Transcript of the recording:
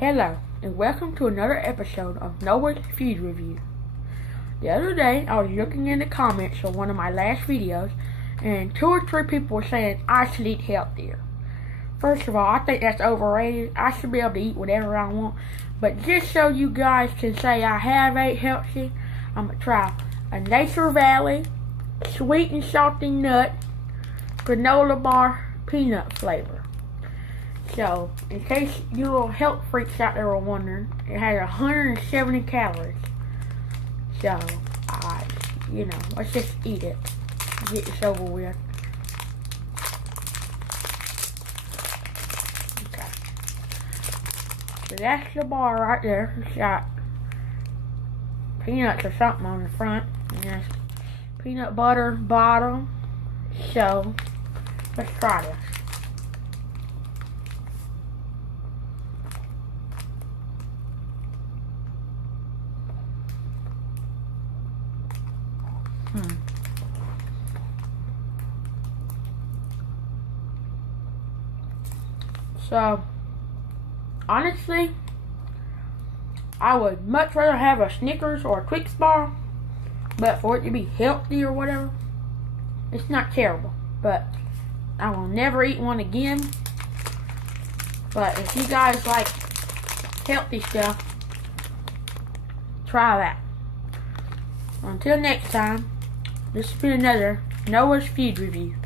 Hello, and welcome to another episode of Noah's Food Review. The other day, I was looking in the comments of one of my last videos, and 2 or 3 people were saying I should eat healthier. First of all, I think that's overrated. I should be able to eat whatever I want. But just so you guys can say I have ate healthy, I'm going to try a Nature Valley sweet and salty nut granola bar peanut flavor. So, in case you little health freaks out there were wondering, it has 170 calories. So, let's just eat it. Get this over with. Okay. So that's the bar right there. It's got peanuts or something on the front. And there's peanut butter bottom. So, let's try this. So, honestly, I would much rather have a Snickers or a Twix bar, but for it to be healthy or whatever, it's not terrible. But I will never eat one again. But if you guys like healthy stuff, try that. Until next time, this has been another Noah's Food Review.